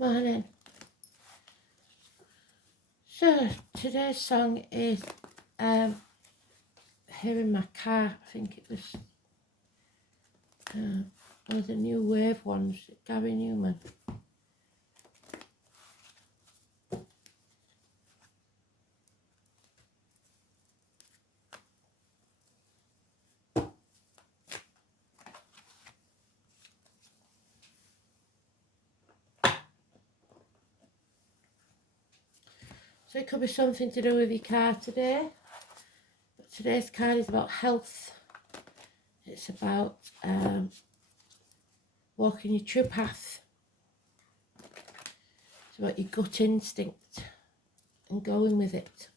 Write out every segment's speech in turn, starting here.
Morning. So today's song is Here in My Car. I think it was one of the new wave ones, Gary Newman. So it could be something to do with your car today. But today's card is about health. It's about walking your true path. It's about your gut instinct and going with it.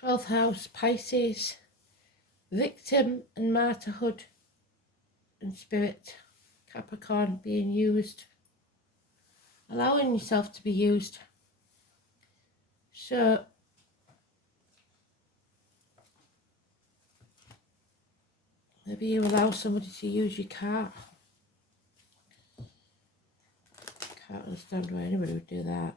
Twelfth house, Pisces, victim and martyrhood and spirit, Capricorn, being used, allowing yourself to be used. So maybe you allow somebody to use your car. Can't understand why anybody would do that.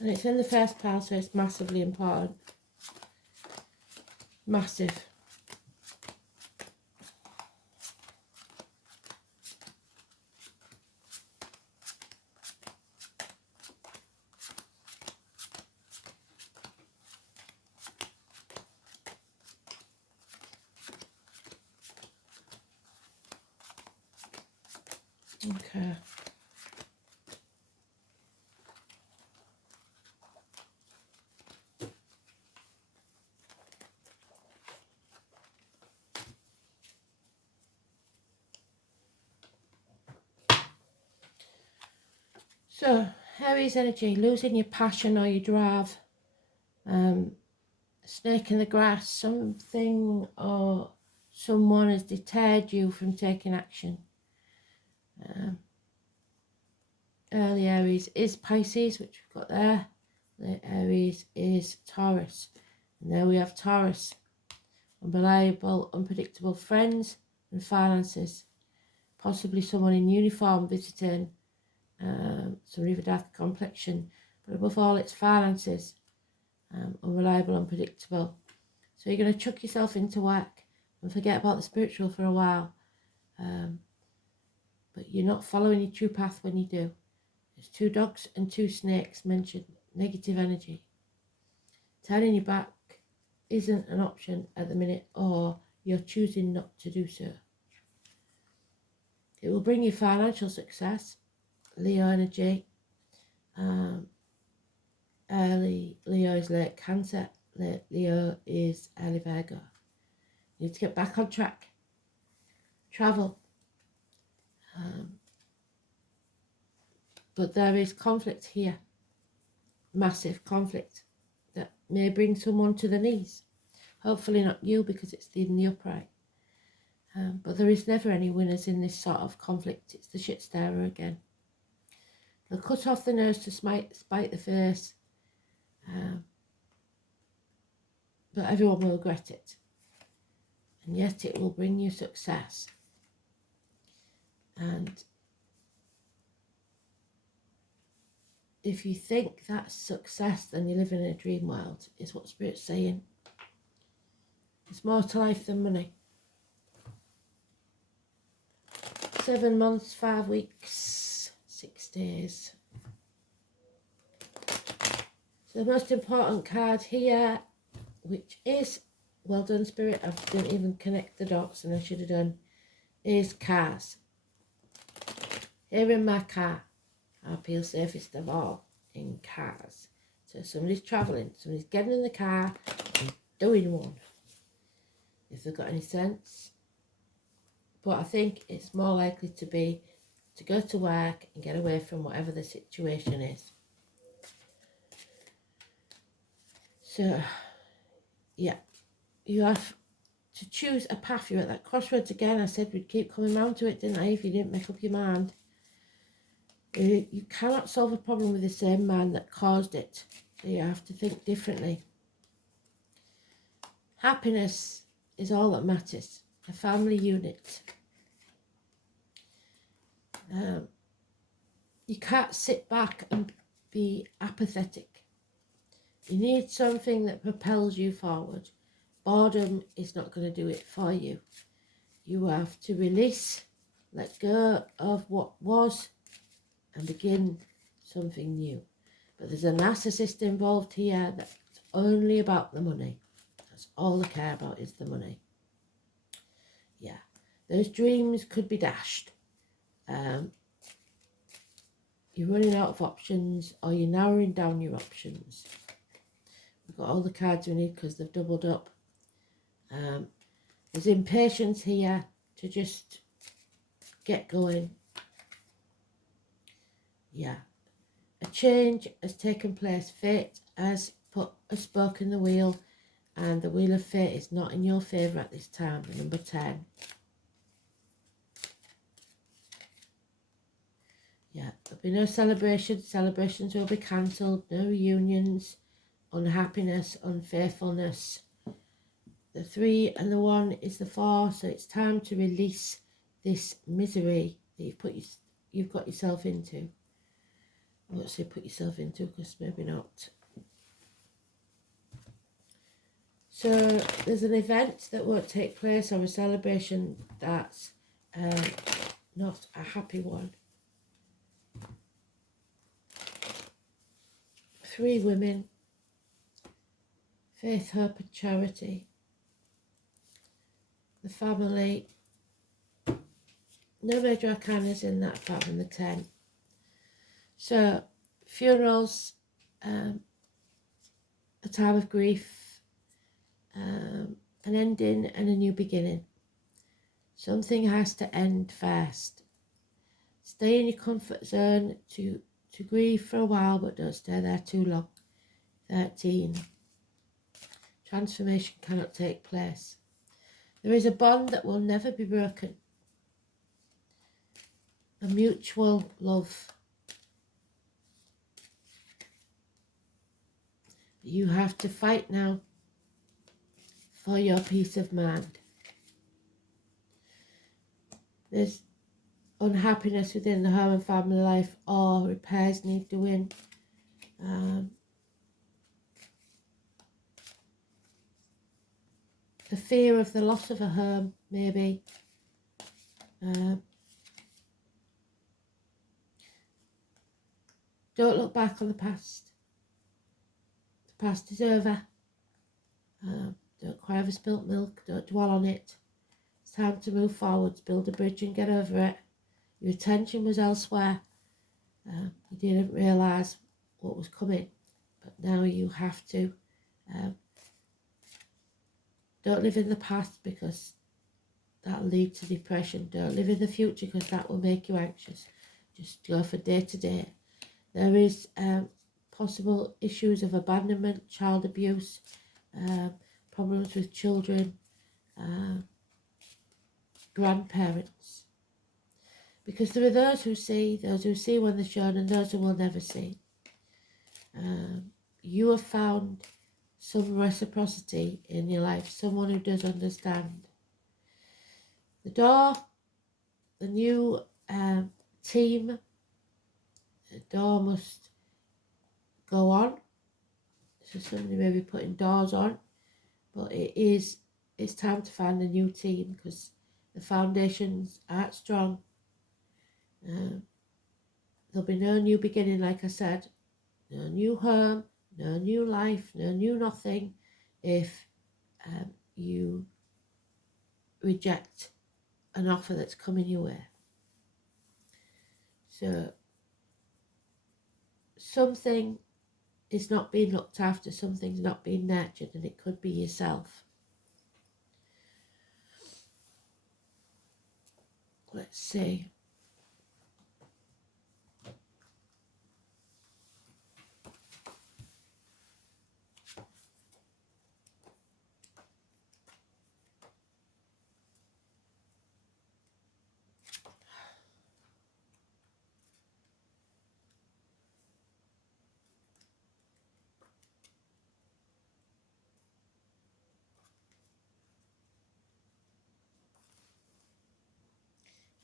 And it's in the first pile, so it's massively important. Massive. Okay. So, Aries energy, losing your passion or your drive, snake in the grass, something or someone has deterred you from taking action. Early Aries is Pisces, which we've got there. Late Aries is Taurus. And there we have Taurus. Unreliable, unpredictable friends and finances. Possibly someone in uniform visiting, some either dark complexion, but above all it's finances, unreliable, unpredictable. So you're going to chuck yourself into work and forget about the spiritual for a while, but you're not following your true path when you do. There's 2 dogs and 2 snakes mentioned. Negative energy. Turning your back isn't an option at the minute, or you're choosing not to do so. It will bring you financial success. Leo energy. Early Leo is late Cancer. Late Leo is early Virgo. You need to get back on track. Travel. But there is conflict here, massive conflict, that may bring someone to the knees. Hopefully not you, because it's in the upright. But there is never any winners in this sort of conflict. It's the shit stirrer again. They'll cut off the nose to spite the face, but everyone will regret it. And yet it will bring you success. And if you think that's success, then you live in a dream world, is what Spirit's saying. There's more to life than money. 7 months, 5 weeks, 6 days. So the most important card here, which is, well done Spirit, I didn't even connect the dots and I should have done, is cars. Here in my car, I feel safest of all in cars. So somebody's travelling, somebody's getting in the car and doing one, if they've got any sense. But I think it's more likely to be to go to work and get away from whatever the situation is. So, yeah, you have to choose a path. You're at that crossroads again. I said we'd keep coming round to it, didn't I, if you didn't make up your mind. You cannot solve a problem with the same man that caused it. So you have to think differently. Happiness is all that matters. A family unit. You can't sit back and be apathetic. You need something that propels you forward. Boredom is not going to do it for you. You have to release, let go of what was, and begin something new. But there's a narcissist involved here that's only about the money. That's all they care about, is the money. Yeah, those dreams could be dashed. You're running out of options, or you're narrowing down your options. We've got all the cards we need because they've doubled up. There's impatience here to just get going. Yeah, a change has taken place. Fate has put a spoke in the wheel, and the wheel of fate is not in your favour at this time. The number 10. Yeah, there'll be no celebrations. Celebrations will be cancelled. No reunions. Unhappiness, unfaithfulness. The 3 and the 1 is the 4. So it's time to release this misery that you've got yourself into. I won't say put yourself into, because maybe not. So there's an event that won't take place, or a celebration that's not a happy one. 3 women, faith, hope and charity. The family, no major arcanas in that apart from the 10. So funerals, a time of grief, an ending and a new beginning. Something has to end first. Stay in your comfort zone to grieve for a while, but don't stay there too long. 13. Transformation cannot take place. There is a bond that will never be broken. A mutual love. You have to fight now for your peace of mind. There's unhappiness within the home and family life, or repairs need doing. The fear of the loss of a home, maybe. Don't look back on the past. The past is over. Don't cry over spilt milk. Don't dwell on it. It's time to move forwards, build a bridge and get over it. Your attention was elsewhere. You didn't realise what was coming, but now you have to. Don't live in the past, because that'll lead to depression. Don't live in the future, because that will make you anxious. Just go for day to day. There is possible issues of abandonment, child abuse, problems with children, grandparents. Because there are those who see when they're shown, and those who will never see. You have found some reciprocity in your life, someone who does understand. The door, the new team, the door must go on. So somebody may be putting doors on, but it's time to find a new team because the foundations aren't strong. There'll be no new beginning, like I said, no new home, no new life, no new nothing if you reject an offer that's coming your way. So something is not being looked after, something's not being nurtured, and it could be yourself. Let's see.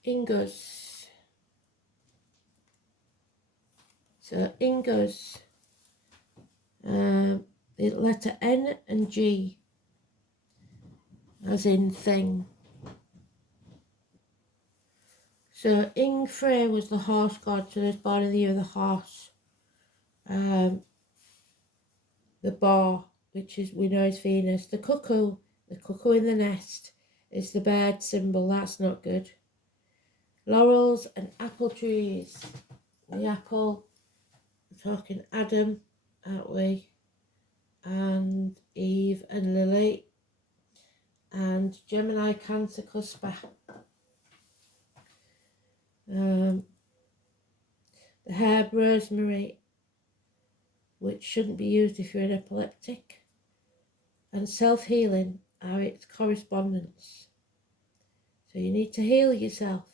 Ingus. So Ingus, the letter N and G, as in thing. So Ingfrey was the horse god, so he was born in the year of the horse. The boar, which is, we know is Venus. The cuckoo in the nest is the bird symbol, that's not good. Laurels and apple trees. The apple, we're talking Adam, aren't we? And Eve and Lily. And Gemini, Cancer, Cuspa. The herb rosemary, which shouldn't be used if you're an epileptic. And self-healing are its correspondence. So you need to heal yourself.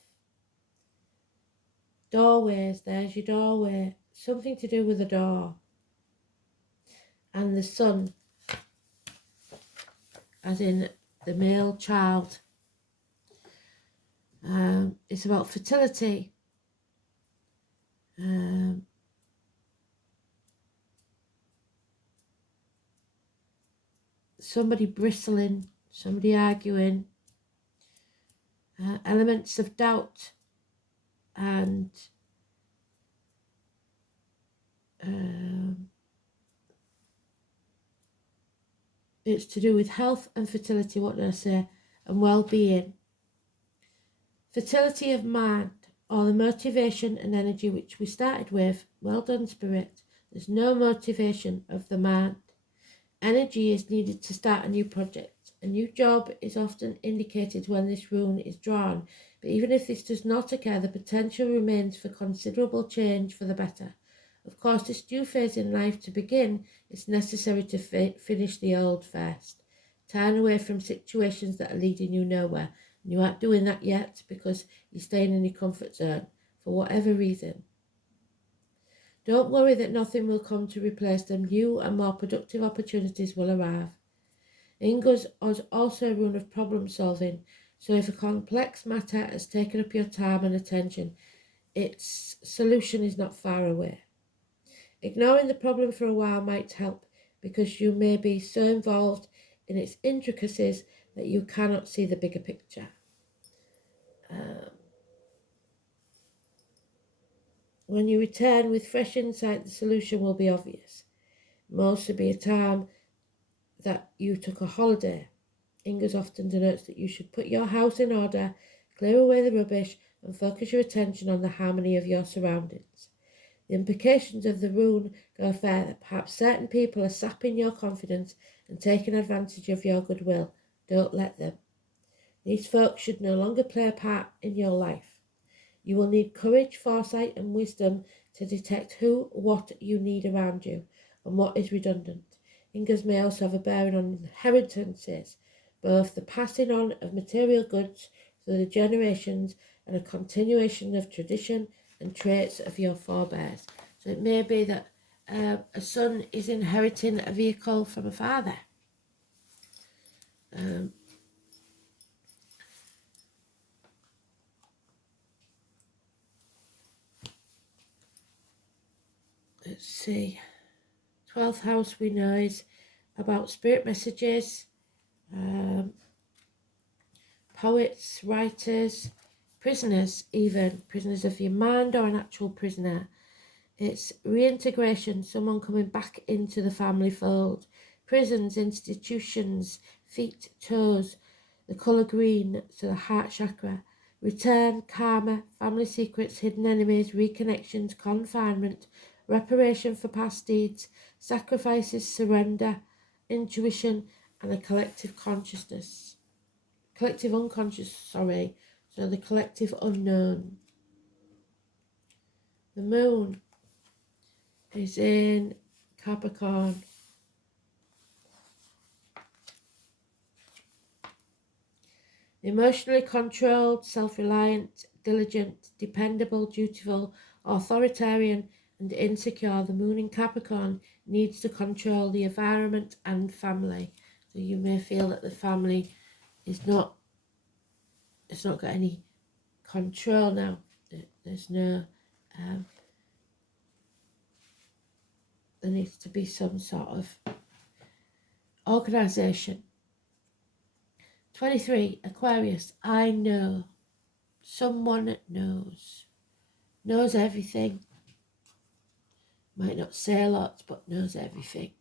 Doorways, there's your doorway. Something to do with a door. And the sun, as in the male child. It's about fertility. Somebody bristling, somebody arguing. Elements of doubt and it's to do with health and fertility, what did I say, and well-being. Fertility of mind, or the motivation and energy which we started with. Well done, Spirit. There's no motivation of the mind. Energy is needed to start a new project. A new job is often indicated when this rune is drawn, but even if this does not occur, the potential remains for considerable change for the better. Of course, this new phase in life to begin, it's necessary to finish the old first. Turn away from situations that are leading you nowhere. And you aren't doing that yet because you're staying in your comfort zone for whatever reason. Don't worry that nothing will come to replace them. New and more productive opportunities will arrive. Ingus is also a rune of problem solving, so if a complex matter has taken up your time and attention, its solution is not far away. Ignoring the problem for a while might help because you may be so involved in its intricacies that you cannot see the bigger picture. When you return with fresh insight, the solution will be obvious. It may also be a time that you took a holiday. Ingus often denotes that you should put your house in order, clear away the rubbish, and focus your attention on the harmony of your surroundings. The implications of the rune go further. Perhaps certain people are sapping your confidence and taking advantage of your goodwill. Don't let them. These folks should no longer play a part in your life. You will need courage, foresight and wisdom to detect who, what you need around you and what is redundant. Ingas may also have a bearing on inheritances, both the passing on of material goods through the generations and a continuation of tradition and traits of your forebears. So it may be that a son is inheriting a vehicle from a father. Let's see. 12th house we know is about spirit messages, poets, writers, prisoners, even prisoners of your mind or an actual prisoner. It's reintegration, someone coming back into the family fold. Prisons, institutions, feet, toes, the colour green, so the heart chakra. Return, karma, family secrets, hidden enemies, reconnections, confinement, reparation for past deeds, sacrifices, surrender, intuition, and a collective consciousness. Collective unconscious, sorry. So the collective unknown. The moon is in Capricorn. Emotionally controlled, self-reliant, diligent, dependable, dutiful, authoritarian and insecure. The moon in Capricorn needs to control the environment and family. So you may feel that the family is not, it's not got any control now. There's no, there needs to be some sort of organisation. 23, Aquarius. I know. Someone knows everything. Might not say a lot, but knows everything.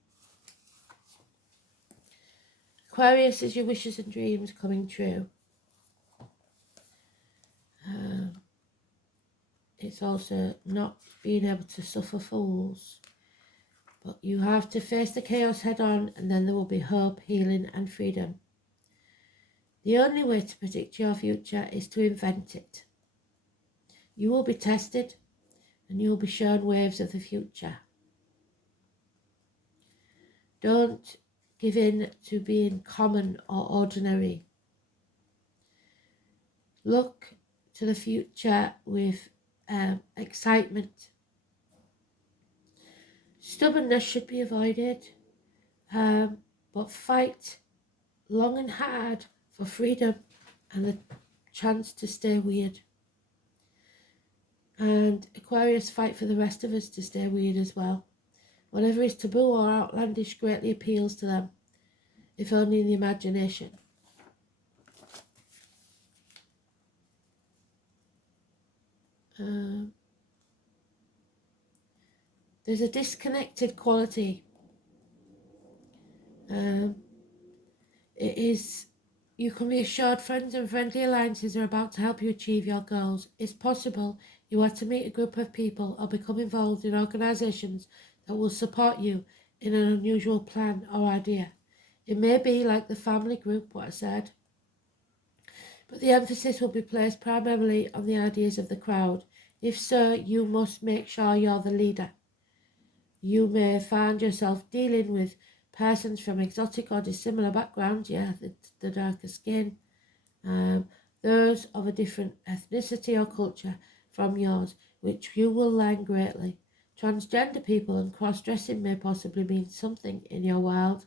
Aquarius is your wishes and dreams coming true. It's also not being able to suffer fools. But you have to face the chaos head on, and then there will be hope, healing and freedom. The only way to predict your future is to invent it. You will be tested, and you will be shown waves of the future. Don't give in to being common or ordinary. Look to the future with excitement. Stubbornness should be avoided, but fight long and hard for freedom and the chance to stay weird. And Aquarius fight for the rest of us to stay weird as well. Whatever is taboo or outlandish greatly appeals to them, if only in the imagination. There's a disconnected quality. It is, you can be assured friends and friendly alliances are about to help you achieve your goals. It's possible you are to meet a group of people or become involved in organisations that will support you in an unusual plan or idea. It may be like the family group, what I said, but the emphasis will be placed primarily on the ideas of the crowd. If so, you must make sure you're the leader. You may find yourself dealing with persons from exotic or dissimilar backgrounds, the darker skin, those of a different ethnicity or culture from yours, which you will learn greatly. Transgender people and cross-dressing may possibly mean something in your world.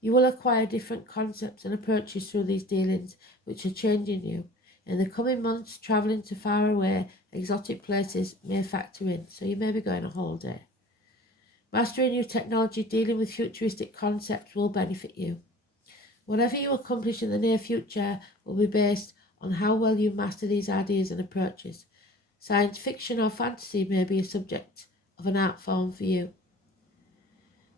You will acquire different concepts and approaches through these dealings, which are changing you. In the coming months, travelling to faraway, exotic places may factor in, so you may be going on holiday. Mastering new technology, dealing with futuristic concepts will benefit you. Whatever you accomplish in the near future will be based on how well you master these ideas and approaches. Science fiction or fantasy may be a subject of an art form for you.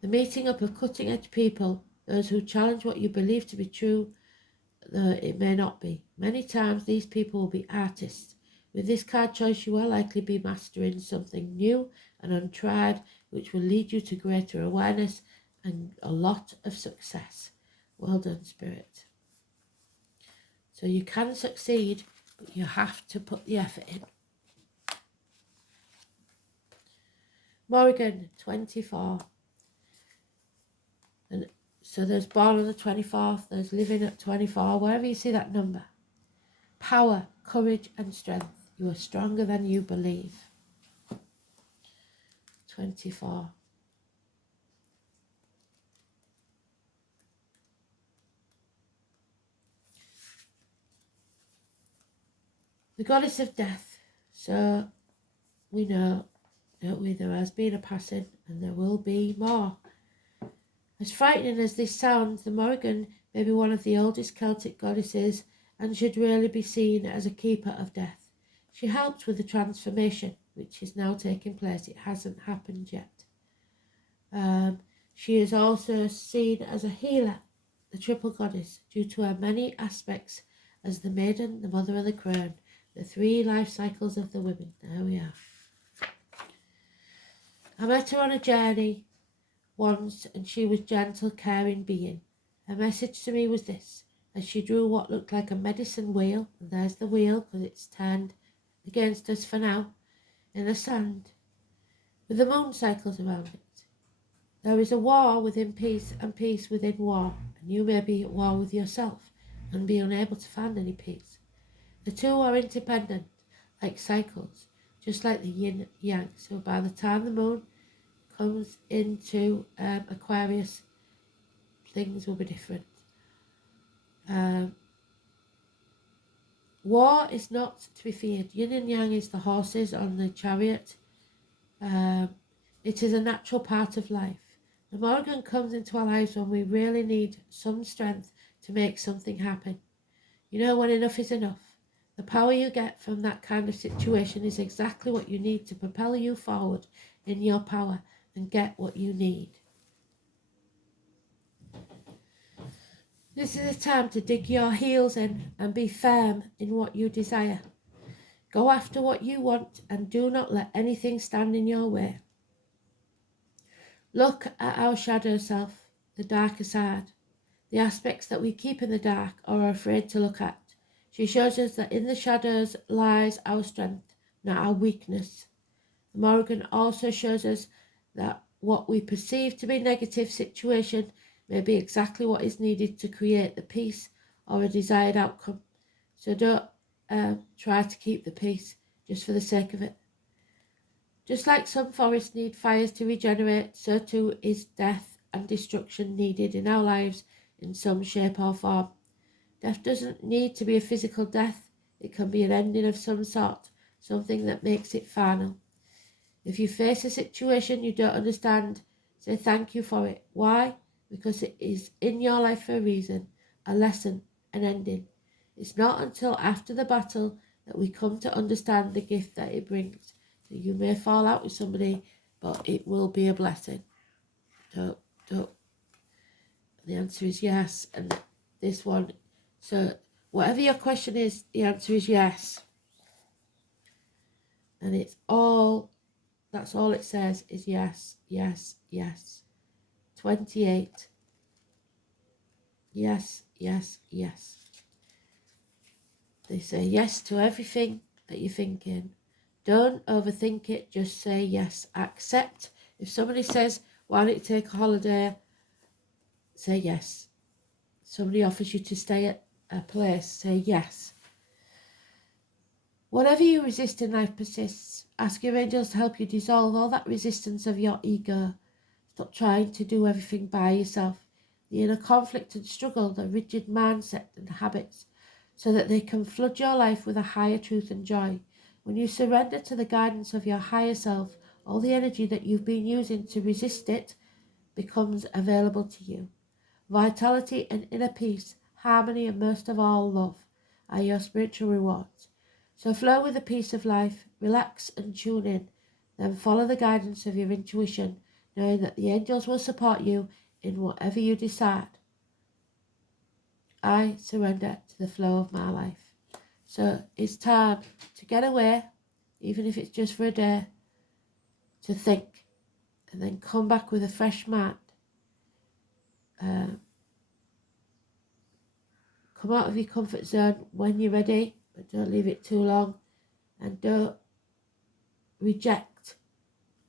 The meeting up of cutting-edge people, those who challenge what you believe to be true, though it may not be. Many times these people will be artists. With this card choice, you will likely be mastering something new and untried, which will lead you to greater awareness and a lot of success. Well done, Spirit. So you can succeed, but you have to put the effort in. Morrigan, 24. And so there's born on the 24th, there's living at 24, wherever you see that number. Power, courage and strength. You are stronger than you believe. 24. The goddess of death. So we know, don't we, there has been a passing and there will be more. As frightening as this sounds, the Morrigan may be one of the oldest Celtic goddesses and should really be seen as a keeper of death. She helps with the transformation, which is now taking place. It hasn't happened yet. She is also seen as a healer, the triple goddess, due to her many aspects as the maiden, the mother and the crone, the three life cycles of the women. There we are. I met her on a journey once, and she was gentle, caring being. Her message to me was this, as she drew what looked like a medicine wheel, and there's the wheel because it's turned against us for now, in the sand, with the moon cycles around it. There is a war within peace and peace within war, and you may be at war with yourself and be unable to find any peace. The two are independent, like cycles, just like the yin yang. So by the time the moon comes into Aquarius, things will be different. War is not to be feared. Yin and yang is the horses on the chariot. It is a natural part of life. The Morrigan comes into our lives when we really need some strength to make something happen. You know, when enough is enough. The power you get from that kind of situation is exactly what you need to propel you forward in your power and get what you need. This is a time to dig your heels in and be firm in what you desire. Go after what you want and do not let anything stand in your way. Look at our shadow self, the darker side, the aspects that we keep in the dark or are afraid to look at. She shows us that in the shadows lies our strength, not our weakness. The Morrigan also shows us that what we perceive to be a negative situation may be exactly what is needed to create the peace or a desired outcome. So don't try to keep the peace just for the sake of it. Just like some forests need fires to regenerate, so too is death and destruction needed in our lives in some shape or form. Death doesn't need to be a physical death. It can be an ending of some sort, something that makes it final. If you face a situation you don't understand, say thank you for it. Why? Because it is in your life for a reason, a lesson, an ending. It's not until after the battle that we come to understand the gift that it brings. So you may fall out with somebody, but it will be a blessing. Don't. The answer is yes. And this one, so whatever your question is, the answer is yes. And it's all, that's all it says is yes, yes, yes. 28. Yes, yes, yes. They say yes to everything that you're thinking. Don't overthink it, just say yes. Accept. If somebody says, why don't you take a holiday? Say yes. Somebody offers you to stay at a place, say yes. Whatever you resist in life persists. Ask your angels to help you dissolve all that resistance of your ego. Stop trying to do everything by yourself. The inner conflict and struggle, the rigid mindset and habits, so that they can flood your life with a higher truth and joy. When you surrender to the guidance of your higher self, all the energy that you've been using to resist it becomes available to you. Vitality and inner peace, harmony and most of all love are your spiritual rewards. So flow with the peace of life, relax and tune in, then follow the guidance of your intuition, knowing that the angels will support you in whatever you decide. I surrender to the flow of my life. So it's time to get away, even if it's just for a day, to think, and then come back with a fresh mind. Come out of your comfort zone when you're ready, but don't leave it too long, and don't reject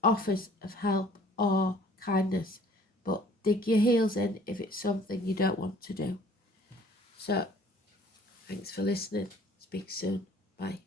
offers of help or kindness, but dig your heels in if it's something you don't want to do. So, thanks for listening. Speak soon. Bye.